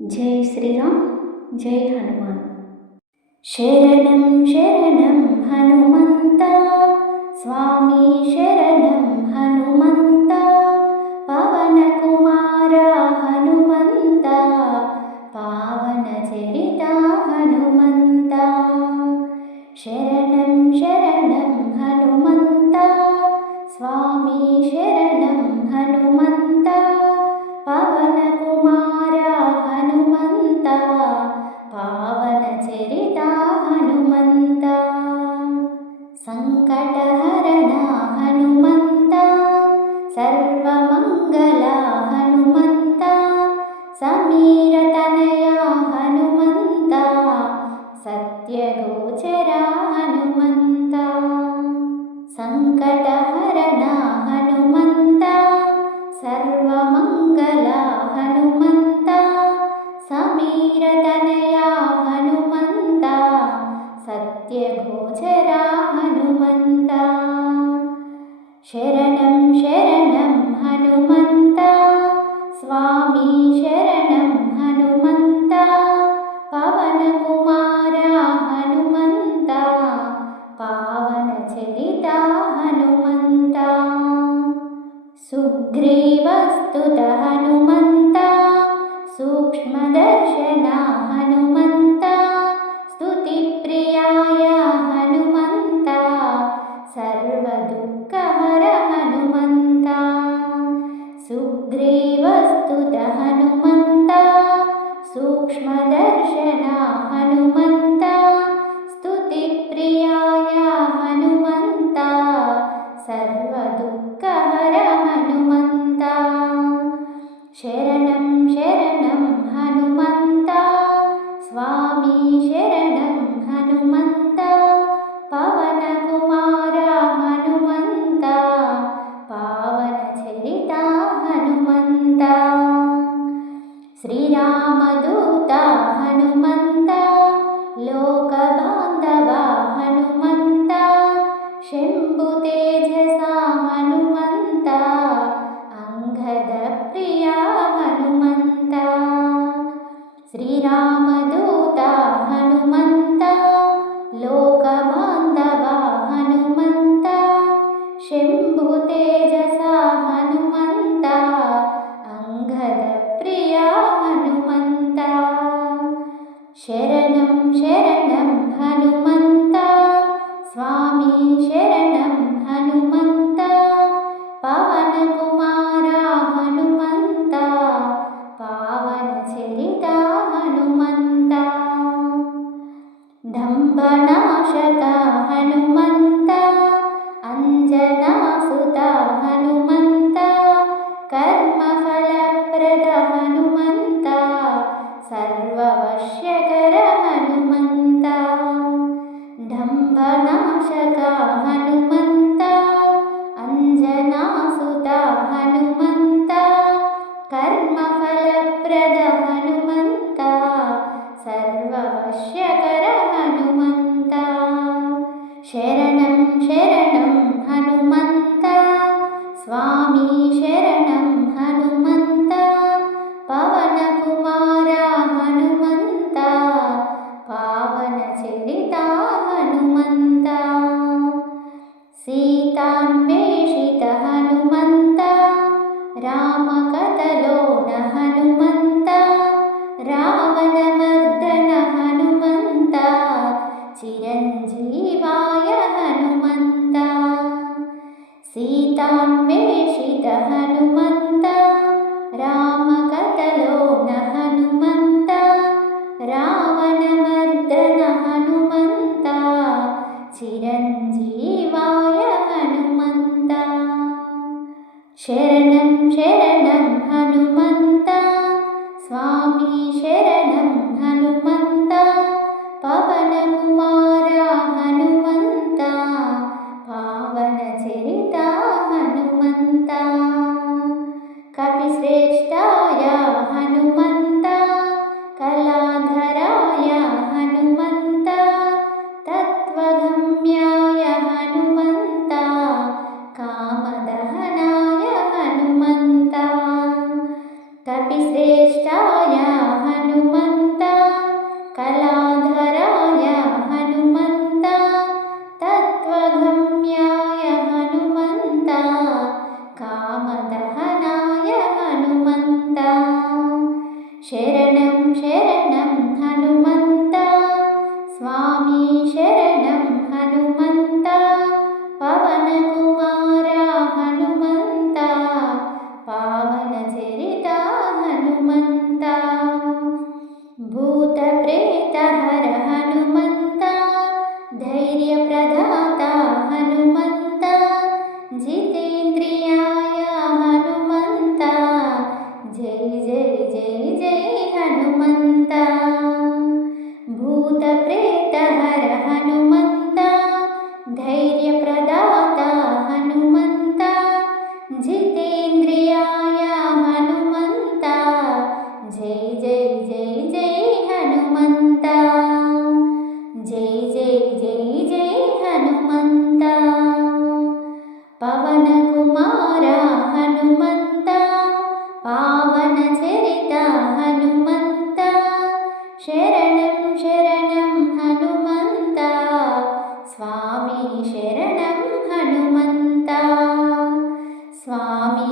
జై శ్రీరామ్, జై హనుమాన్. శరణం శరణం హనుమంత, స్వామి శరణం హనుమంత, పవన కుమార హనుమంత, పావన చరిత హనుమంత. శరణం శరణం హనుమంత, స్వామి శరణం హనుమంత, పవన కుమార హనుమంత, పావన చరిత హనుమంత. సంకటహరణ హనుమంత, సర్వమంగళ హనుమంత, సమీరతనయ హనుమంత, సత్యగోచర హనుమంత. సంకటహరణ హనుమంత, సర్వమంగళ హనుమంత, సమీరతనయ హనుమంత, సత్యగోచర హనుమంత. శరణం శరణం హనుమంత, స్వామి శరణం హనుమంత, పవన కుమార హనుమంత, పావన చరిత హనుమంత. సుగ్రీవస్తుత హనుమంత, సూక్ష్మదర్శన హనుమంత, స్తుతిప్రియాయ హనుమంత, సర్వదుఃఖహర హనుమంత. సుగ్రీవస్తుత హనుమంత, సూక్ష్మదర్శన హనుమంత, స్తుతిప్రియాయ హనుమంత, సర్వదుఃఖహర హనుమంత. శరణం శరణం హనుమంత, స్వామి శరణం హనుమంత, పవన కుమార హనుమంత, పావన చరిత హనుమంత. శ్రీరామదూత హనుమంత, లోకబాంధవ హనుమంత, శంభు తేజస హనుమంత, అంగద ప్రియ హనుమంత. శ్రీరామదూత హనుమంత, లోకబాంధవ హనుమంత, శంభు తేజస హనుమంత, అంగద ప్రియ హనుమంత. శరణం శరణం హనుమంత, స్వామి శరణం హనుమంత, పవన కుమార హనుమంత, పావన చరిత హనుమంత. దంభనాశక హనుమంత, అంజనాసుత హనుమంత, కర్మఫలప్రద హనుమంత, సర్వవశ్యకర హనుమంత. దంభనాశక హనుమంత, అంజనాసుత హనుమంత, కర్మఫలప్రద హనుమంత, సర్వవశ్యకర హనుమంత. శరణం శరణం హనుమంత, స్వామి శరణం హనుమంత, పవన కుమార హనుమంత, పావన చరిత హనుమంత. సీతాన్వేషిత హనుమంత, రామకథలోన హనుమంత, రావణమర్దన హనుమంత, చిరంజీవాయ హనుమంత. సీతాన్వేషిత హనుమంత, రామకథలోన హనుమంత, రావణమర్దన హనుమంత, చిరంజీవాయ హనుమంత. శరణం శరణం హనుమంత, స్వామి శరణం హనుమంత, పవన కుమార హనుమంత, పావన చరిత హనుమంత. కపిశ్రేష్ఠాయ హనుమంత, కళాధరాయ హనుమంత, తత్వగమ్యాయ హనుమంత, కామదహనాయ హనుమంత. కపిశ్రేష్ఠాయ హనుమంత, శరణం శరణం హనుమంత స్వామి శరణం హనుమంత పవన కుమార హనుమంత పావన చరిత హనుమంత భూత ప్రేత హర హనుమంత ధైర్య ప్రదాత హనుమంత జితేంద్రియాయ హనుమంత జై జై జై జై హనుమంత భూత ప్రేత హర హనుమంత ధైర్య ప్రదాత హనుమంత జితేంద్రియాయ హనుమంత జై జై జై జై హనుమంత జై జై జై జై హనుమంత పవన కుమార హనుమంత పావన చరిత హనుమంత శరణం శరణం హనుమంత స్వామి శరణం హనుమంత స్వామి